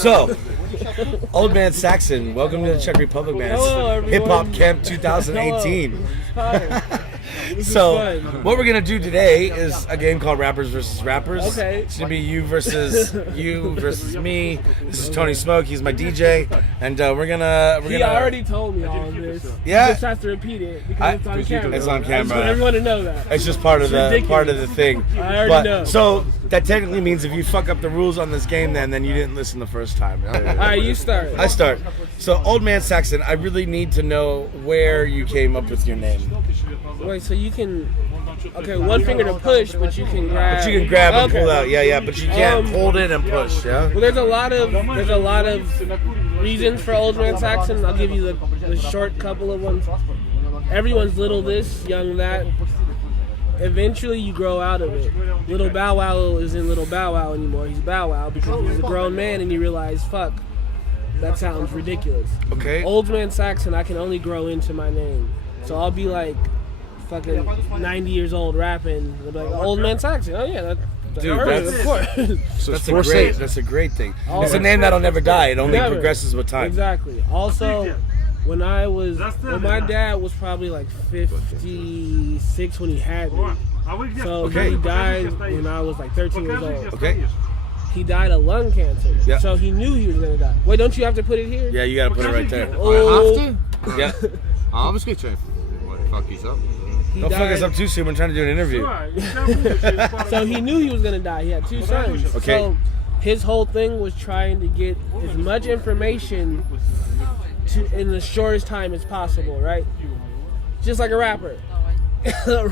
So, Oldmansaxon, welcome to the Czech Republic, man. Hello, Hip Hop Camp 2018. So, what we're gonna do today is a game called Rappers versus Rappers. Okay. It's gonna be you versus me. This is Tony Smoke. He's my DJ, and we're gonna. He already told me all of this. Yeah. He just has to repeat it because it's on camera. It's on I just want camera. everyone to know that. It's just part of the thing. I already know. So that technically means if you fuck up the rules on this game, then you didn't listen the first time. All right, you start. I start. So Oldmansaxon, I really need to know where you came up with your name. Wait, so you can... Okay, one finger to push, but you can grab... But you can grab and pull out. Yeah, but you can't hold it and push, yeah? Well, there's a lot of reasons for Oldmansaxon. I'll give you the short couple of ones. Everyone's little this, young that. Eventually you grow out of it. Little Bow Wow isn't Little Bow Wow anymore. He's Bow Wow because he's a grown man and you realize, fuck, that sounds ridiculous. Okay. Oldmansaxon, I can only grow into my name. So I'll be like fucking 90 years old rapping. They'll be like, Oldmansaxon. Oh yeah, of course. That's a great thing. It's a name that'll never die. It only progresses with time. Exactly. Also, when my dad was probably like 56 when he had me. So he died when I was like 13 years old. Okay. He died of lung cancer. Yep. So he knew he was gonna die. Wait, don't you have to put it here? Yeah, you gotta put it right there. Oh. I have to? Yeah. I'm just gonna try. What the fuck he's up? Don't fuck us up too soon. We're trying to do an interview. So he knew he was gonna die. He had 2 sons. Okay. So his whole thing was trying to get as much information in the shortest time as possible, right? Just like a rapper.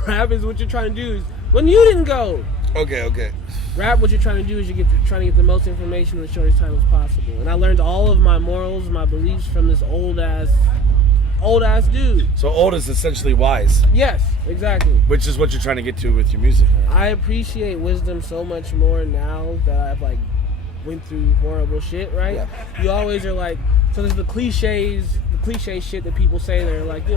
Rap is what you're trying to do. Is when you didn't go. Okay. Rap, what you're trying to do is trying to get the most information in the shortest time as possible. And I learned all of my morals, my beliefs from this old ass dude. So old is essentially wise. Yes, exactly. Which is what you're trying to get to with your music. Right? I appreciate wisdom so much more now that I've like went through horrible shit, right? Yeah. You always are like, so there's the cliche shit that people say. They're like,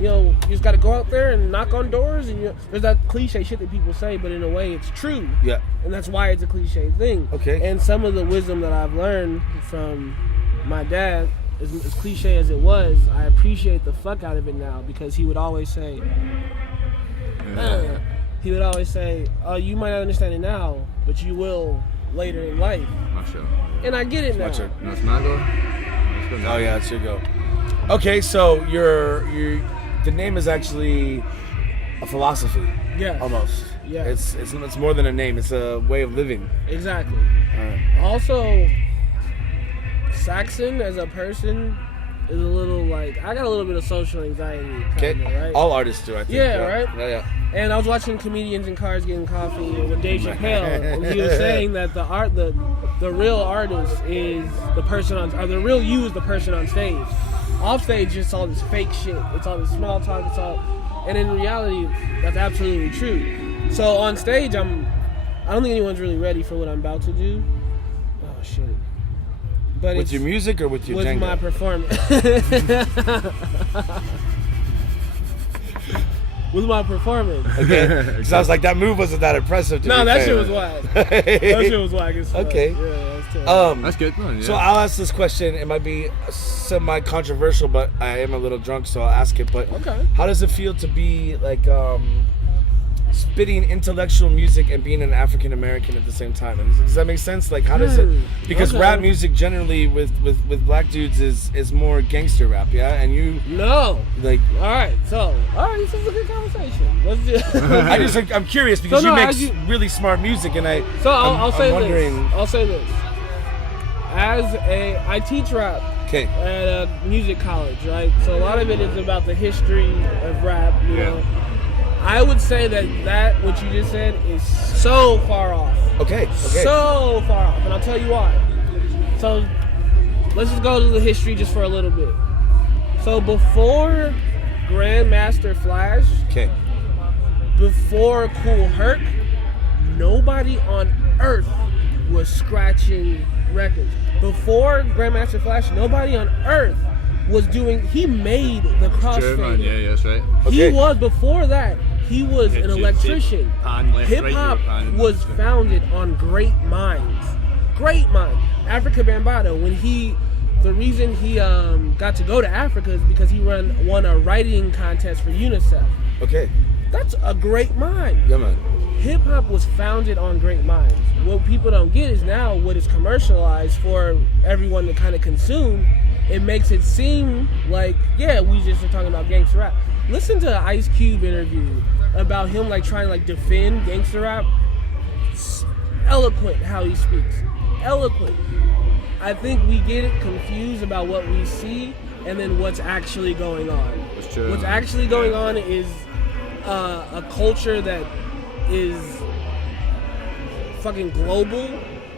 you just got to go out there and knock on doors, and there's that cliche shit that people say, but in a way it's true. Yeah. And that's why it's a cliche thing. Okay. And some of the wisdom that I've learned from my dad, as cliche as it was, I appreciate the fuck out of it now, because he would always say, oh, you might not understand it now, but you will later in life. Sure. And I get it now. No, it's my go. Oh yeah, it's your go. Okay, so the name is actually a philosophy. Yeah. Almost. Yeah. It's more than a name. It's a way of living. Exactly. All right. Also, Saxon as a person is a little like, I got a little bit of social anxiety. Kinda, right? All artists do, I think. Yeah, right? Yeah. And I was watching Comedians in Cars Getting Coffee with Dave Chappelle, and he was saying that the real artist is the person or the real you is the person on stage. Off stage, it's all this fake shit. It's all this small talk. And in reality, that's absolutely true. So on stage, I don't think anyone's really ready for what I'm about to do. Oh shit. But with your music or with your with Jenga? My performance. With my performance. Okay. Sounds like that move wasn't that impressive to me. No, that shit was whack. That shit was whack as fuck. Okay. Yeah, that's terrible. That's good. No, yeah. So I'll ask this question. It might be semi-controversial, but I am a little drunk, so I'll ask it. But okay. How does it feel to be like spitting intellectual music and being an African American at the same time? And does that make sense? Like, how does it? Because rap music generally with black dudes is more gangster rap, yeah. And you like. All right, this is a good conversation. Let's just. I'm curious because you make really smart music, and I'll say this. I teach rap. Okay. At a music college, right? So a lot of it is about the history of rap, you know. I would say that what you just said is so far off. Okay. So far off, and I'll tell you why. So let's just go to the history just for a little bit. So before Grandmaster Flash, before Kool Herc, nobody on earth was scratching records. Before Grandmaster Flash, nobody on earth was doing. He made the crossfader. Yeah, that's right. He was before that. He was an electrician. Hip hop was founded on great minds. great mind. Africa Bambaataa, the reason he got to go to Africa is because he won a writing contest for UNICEF. Okay. That's a great mind. Yeah, man. Hip hop was founded on great minds. What people don't get is now what is commercialized for everyone to kind of consume. It makes it seem like, yeah, we just are talking about gangster rap. Listen to an Ice Cube interview about him like trying to like defend gangster rap. It's eloquent how he speaks. Eloquent. I think we get it confused about what we see and then what's actually going on. That's true. What's actually going on is a culture that is fucking global.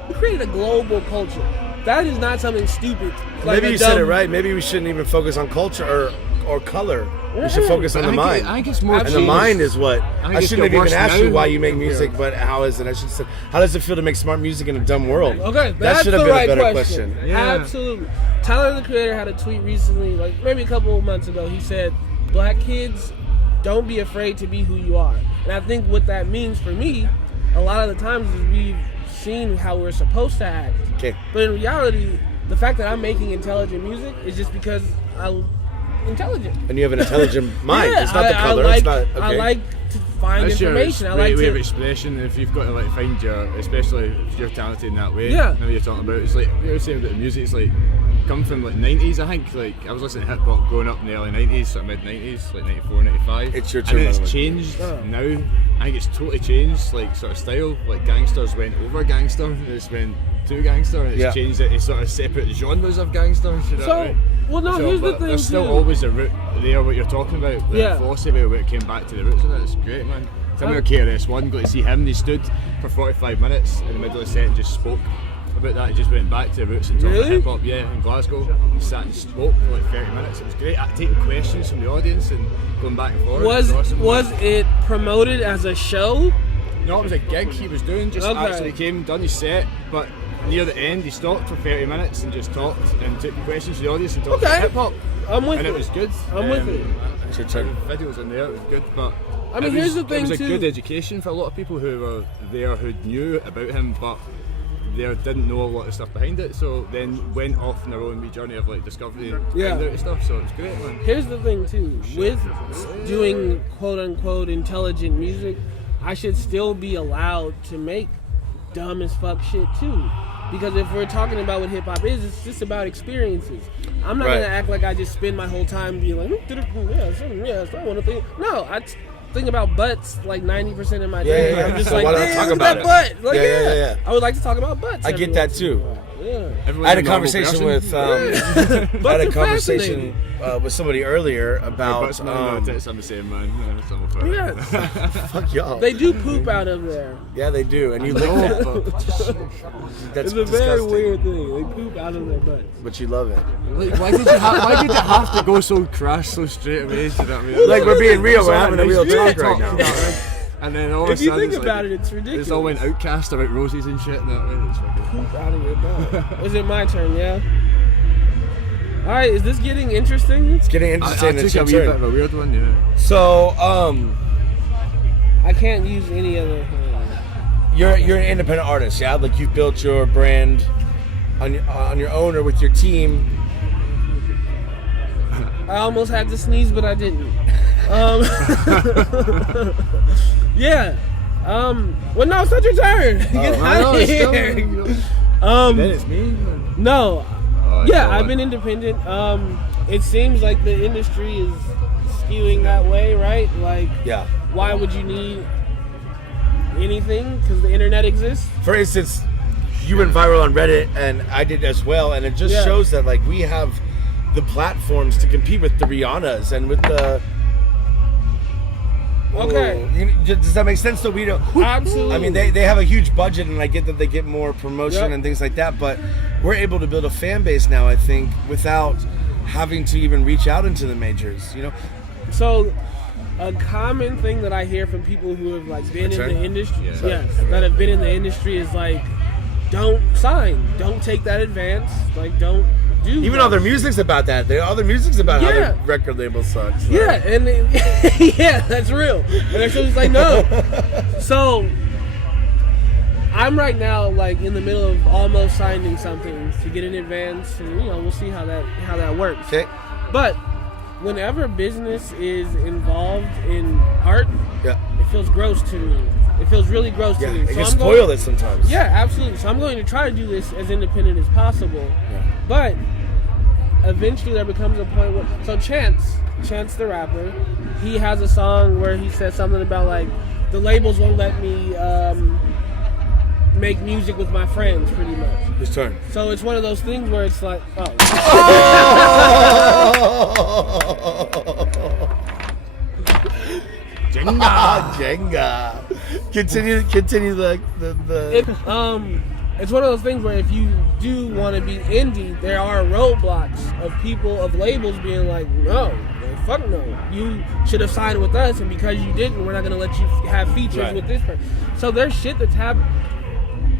We created a global culture. That is not something stupid. Like Maybe you said it right. Maybe we shouldn't even focus on culture or color. We should focus on the mind. I think it's more. And the mind is what. I shouldn't have even asked you why you make now. music, but how is it? I should say, how does it feel to make smart music in a dumb world? Okay, that that's should the have been right a better question. question. Yeah. Absolutely. Tyler, the Creator, had a tweet recently, like maybe a couple of months ago. He said, "Black kids, don't be afraid to be who you are." And I think what that means for me, a lot of the times, is we've seen how we're supposed to act. Okay. But in reality, the fact that I'm making intelligent music is just because I'm intelligent. And you have an intelligent mind. Yeah, it's not the color. I like, it's not. Okay. I like to find That's information. I your like way of to. expression. If you've got to like find your, especially if you're talented in that way. Yeah. Now you're talking about, it's like you were saying about the music. It's like come from like 90s. I think like I was listening to hip hop growing up in the early 90s, sort of mid 90s, like 94, 95. It's your And turn. then by the it's way. changed now. I think it's totally changed, like sort of style. Like gangsters went over gangster. And it's went to gangster, and it's changed it. It's sort of separate genres of gangsters. You know what I mean? Well, no, here's the but thing there's still too. always a root there. What you're talking about, the philosophy of it came back to the roots of it. It's great, man. Tell me, KRS-One, got to see him. He stood for 45 minutes in the middle of the set and just spoke about that. He just went back to the roots and talked about hip hop. Yeah, in Glasgow, he sat and spoke for like 30 minutes. It was great. Taking questions from the audience and going back and forth. Was awesome, was it promoted as a show? No, it was a gig he was doing. Just actually came, done his set, but near the end he stopped for 30 minutes and just talked and took questions from the audience and talked about hip hop. I'm with and it. it was good. I'm with it. It's your turn. Videos in there, it was good, but I mean, here's the thing it was a too. good education for a lot of people who were there who knew about him, but they didn't know a lot of stuff behind it. So then went off on their own wee journey of like discovery and finding out stuff. So it's great, man. Here's the thing too. With doing quote unquote intelligent music, I should still be allowed to make dumb as fuck shit too. Because if we're talking about what hip hop is, it's just about experiences. I'm not gonna act like I just spend my whole time being like, yes, I want to think. No, I think about butts like 90% of my day. I'm just So like, why not man, talk look about at that it? butt. Like, Yeah. I would like to talk about butts. I get that too. Yeah. I had a conversation with I had a conversation with somebody earlier about I'm the same, man. fuck y'all. They do poop out of there. Yeah, they do, and you lick that. That's It's a very disgusting. weird thing. They poop out of their butts. But you love it. Like, why did you have to go so crash so straight away? Do you know what I mean? Like we're being real. We're having a real Yeah. talk right now. And then all of a If you sudden, think about it, it's ridiculous. It's all went outcast about roses and shit. And that, it's fucking Poop out of your butt. Is it my turn? Yeah. All right. Is this getting interesting? It's getting I interesting. It's took a your wee bit turn. of a weird one, yeah. So, I can't use any other hand. you're an independent artist, yeah? Like you've built your brand on your own or with your team. I almost had to sneeze, but I didn't. Yeah. Well, no, it's not your turn. Get out of here. Then it's me. No. Yeah, I've been independent. It seems like the industry is skewing that way, right? Like, Yeah. why would you need anything? Because the internet exists. For instance, you went viral on Reddit, and I did as well, and it just shows that like we have the platforms to compete with the Rihannas and with the. Okay. Does that make sense? So we don't. Absolutely. I mean, they have a huge budget, and I get that they get more promotion and things like that, but we're able to build a fan base now, I think, without having to even reach out into the majors, you know? So, a common thing that I hear from people who have like been in the industry, that have been in the industry is like, don't sign, don't take that advance, like don't do. Even all their music's about that. All their music's about how their record label sucks. So. Yeah, and yeah, that's real. And they're just like, no. So, I'm right now like in the middle of almost signing something to get in advance, and we'll see how that works. Okay. But whenever business is involved in art, Yeah. it feels gross to me. It feels really gross to me. It can spoil it sometimes. Yeah, absolutely. So I'm going to try to do this as independent as possible. Yeah. But eventually there becomes a point where... So Chance the rapper, he has a song where he says something about, like, the labels won't let me make music with my friends, pretty much. His turn. So it's one of those things where it's like... Jenga. Continue the It's one of those things where if you do want to be indie, there are roadblocks of people, of labels being like, no, fuck no. You should have signed with us, and because you didn't, we're not going to let you have features with this person. So there's shit that's happened.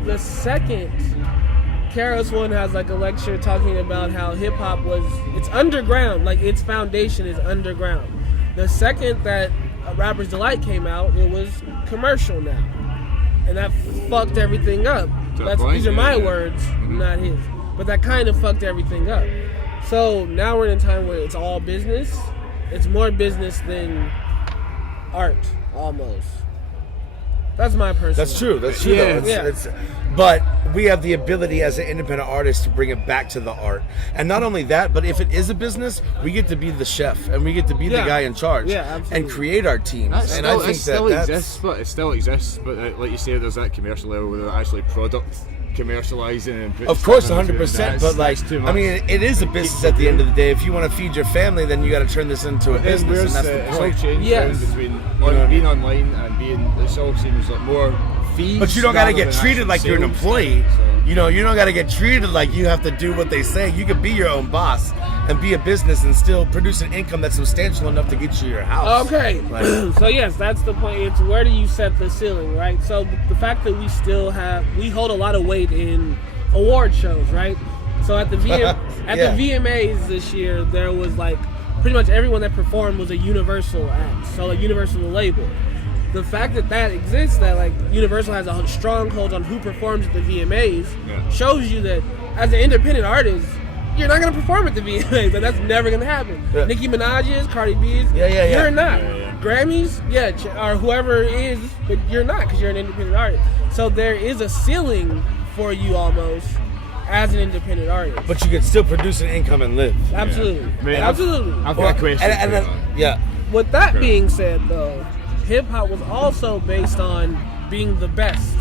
The second Karos One has like a lecture talking about how hip-hop it's underground, like its foundation is underground. The second that Rapper's Delight came out, it was commercial now. And that fucked everything up. These are my words, not his. But that kind of fucked everything up. So now we're in a time where it's all business. It's more business than art, almost. That's my personal. That's true. It's, but we have the ability as an independent artist to bring it back to the art. And not only that, but if it is a business, we get to be the chef and we get to be the guy in charge and create our teams. And I think it still exists, but like you say, there's that commercial level where they're actually product commercializing and of course 100%, but like I mean it is a business at the end of the day. If you want to feed your family, then you got to turn this into a business, and that's the point. It's all changed between being online and being, it all seems like more fees. But you don't got to get treated like you're an employee. You don't got to get treated like you have to do what they say. You can be your own boss and be a business and still produce an income that's substantial enough to get you your house. Okay, so yes, that's the point. It's where do you set the ceiling, right? So the fact that we hold a lot of weight in award shows, right? So at the VMAs this year, there was like pretty much everyone that performed was a Universal act, so like Universal label. The fact that exists, that like Universal has a strong hold on who performs at the VMAs, shows you that as an independent artist, you're not going to perform at the VMAs. Like, that's never going to happen. Yeah. Nicki Minaj is, Cardi B is. You're not. Grammys, or whoever is, but you're not because you're an independent artist. So there is a ceiling for you almost as an independent artist. But you can still produce an income and live. Absolutely. Yeah. Absolutely. I've got a question. With that being said, though, hip-hop was also based on being the best.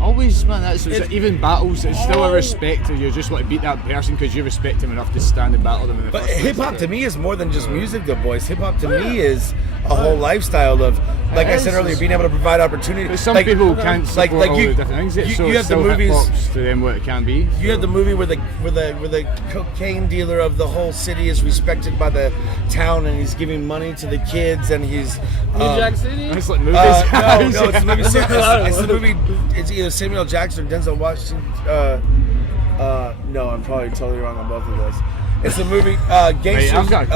Always, man. Even battles, it's still a respect. You just want to beat that person because you respect him enough to stand and battle them in the But first place. hip-hop to me is more than just music, though, boys. Hip-hop to me is a whole lifestyle of, like I said earlier, being able to provide opportunity. But some people can't support all the different things. You have the movies to them what it can be. You have the movie where the cocaine dealer of the whole city is respected by the town, and he's giving money to the kids, and he's New Jack City. It's like movies. No, it's the movie. It's the movie. It's either Samuel Jackson or Denzel Washington. No, I'm probably totally wrong on both of those. It's a movie. Gangster.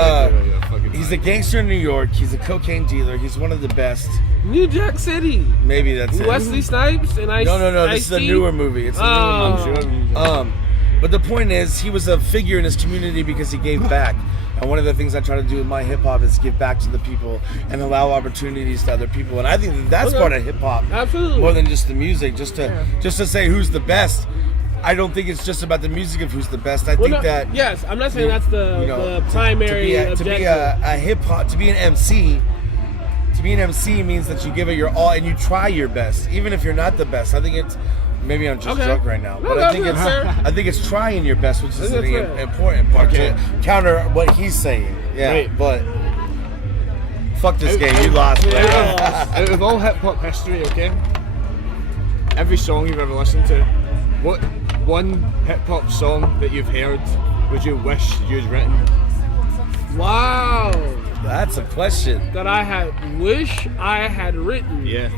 He's a gangster in New York. He's a cocaine dealer. He's one of the best. New Jack City. Maybe that's it. Wesley Snipes and Ice. No. This is a newer movie. It's a newer movie. But the point is, he was a figure in his community because he gave back. And one of the things I try to do with my hip hop is give back to the people and allow opportunities to other people. And I think that's part of hip hop. Absolutely. More than just the music, just to say who's the best. I don't think it's just about the music of who's the best. I think that yes, I'm not saying that's the primary objective. To be a hip hop, to be an MC. To be an MC means that you give it your all and you try your best, even if you're not the best. I think it's. Maybe I'm just drunk right now, but I think it's trying your best, which is the important part to counter what he's saying. Yeah, right. But fuck this game, you lost. Out of all hip hop history, every song you've ever listened to, what one hip hop song that you've heard would you wish you'd written? Wow, that's a question that I wish I had written. Yeah.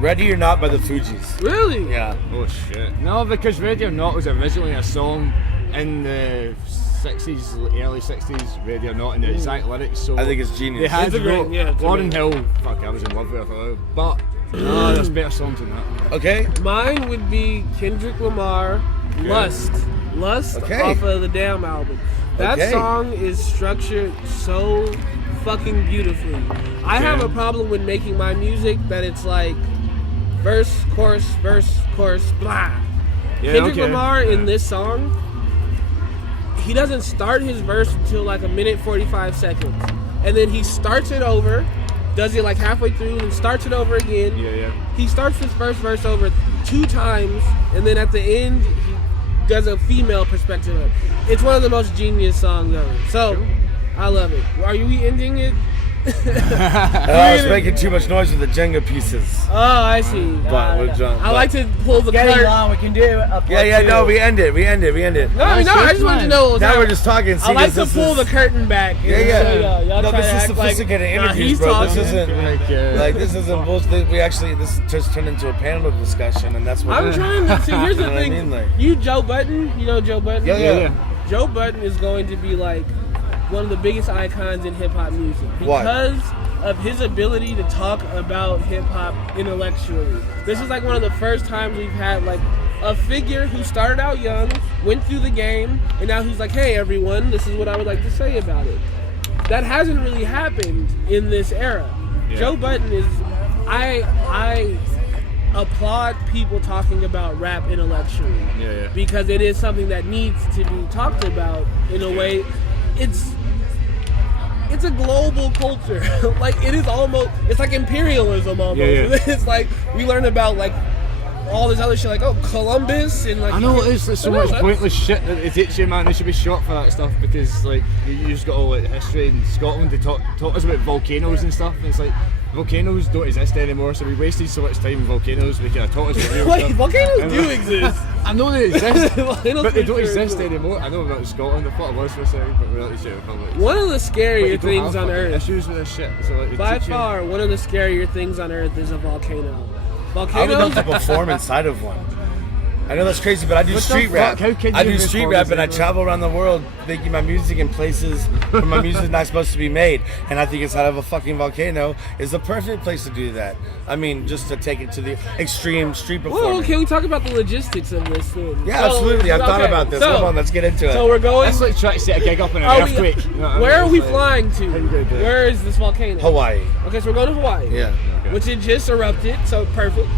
Ready or Not by the Fugees. Really? Yeah. Oh shit. No, because Ready or Not was originally a song in the 60s, early 60s, Ready or Not, and the exact lyrics. So I think it's genius. They had Lauryn Hill, I was in love with her, but No, there's better songs than that. Okay. Mine would be Kendrick Lamar, Lust. Lust off of the Damn album. That song is structured so fucking beautifully. I have a problem with making my music that it's like verse, chorus, blah. Kendrick Lamar in this song, he doesn't start his verse until like a minute 45 seconds. And then he starts it over, does it like halfway through, and starts it over again. He starts his first verse over 2 times, and then at the end, he does a female perspective. It's one of the most genius songs ever. So, I love it. Are we ending it? I was making too much noise with the Jenga pieces. Oh, I see. I like to pull the curtain. Long, we can do it. No, we end it. No, I just wanted to know. Now we're just talking. I like to pull the curtain back. No, this is sophisticated interviews, bro. Talking. This isn't bullshit. This just turned into a panel discussion, and that's what I'm trying to see. Here's the thing. I mean, You Joe Budden, you know Joe Budden? Yeah. Joe Budden is going to be like one of the biggest icons in hip-hop music because of his ability to talk about hip-hop intellectually. This is like one of the first times we've had like a figure who started out young, went through the game, and now he's like, hey everyone, this is what I would like to say about it. That hasn't really happened in this era. Joe Budden is, I applaud people talking about rap intellectually because it is something that needs to be talked about in a way. It's a global culture. Like it is almost, it's like imperialism almost. It's like we learn about like all this other shit, like Columbus and like. I know it's so much pointless shit that they teach you, man. They should be shot for that stuff because like you just got all like history in Scotland to talk us about volcanoes and stuff. And it's like volcanoes don't exist anymore, so we wasted so much time in volcanoes. We could have taught us about real stuff. Volcanoes do exist. I know they exist, but they don't exist anymore. I know about Scotland. I thought it was for a second, but we're not the Czech Republic. One of the scarier things on Earth. Issues with this shit. So, like, by far, one of the scarier things on Earth is a volcano. I would love to perform inside of one. I know that's crazy, but I do street rap. I do street rap, and I travel around the world making my music in places where my music is not supposed to be made. And I think inside of a fucking volcano is the perfect place to do that. I mean, just to take it to the extreme street performance. Well, can we talk about the logistics of this thing? Yeah, absolutely. I've thought about this. Come on, let's get into it. So we're going. That's like trying to set a gig up in an earthquake. Where are we flying to? Where is this volcano? Hawaii. Okay, so we're going to Hawaii. Yeah. Okay. Which it just erupted, so perfect.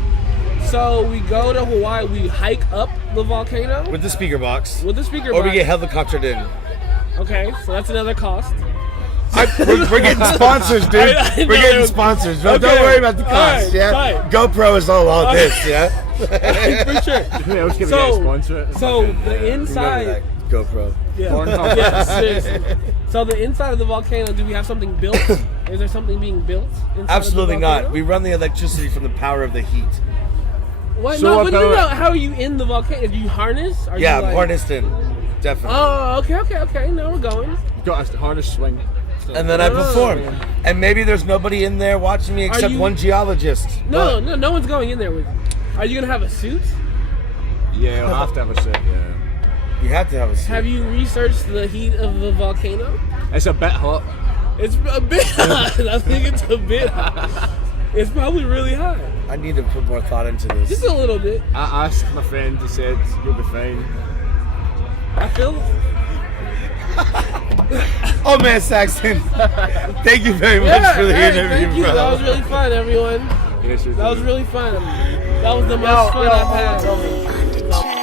So we go to Hawaii, we hike up the volcano. With the speaker box. Or we get helicoptered in. Okay, so that's another cost. We're getting sponsors, dude. We're getting sponsors. Don't worry about the cost, right. GoPro is all this, For sure. Who else can we get a sponsor? So the inside... Remember that GoPro. Yeah, seriously. So the inside of the volcano, do we have something built? Is there something being built inside Absolutely of the volcano? not. We run the electricity from the power of the heat. What? So no, how are you in the volcano? Do you harness? I'm harnessed in. Definitely. Oh, okay. Now we're going. You've got a harness swing. And then I perform. And maybe there's nobody in there watching me except one geologist. No one's going in there with you. Are you going to have a suit? Yeah, I'll have to have a suit, You have to have a suit. Have you researched the heat of the volcano? It's a bit hot. It's a bit hot. I think it's a bit hot. It's probably really hot. I need to put more thought into this. Just a little bit. I asked my friend, he said, you'll be fine. I feel Oldmansaxon. Thank you very much for the interview, thank you. bro. That was really fun, everyone. Yes, that was really fun. That was the most fun I've had.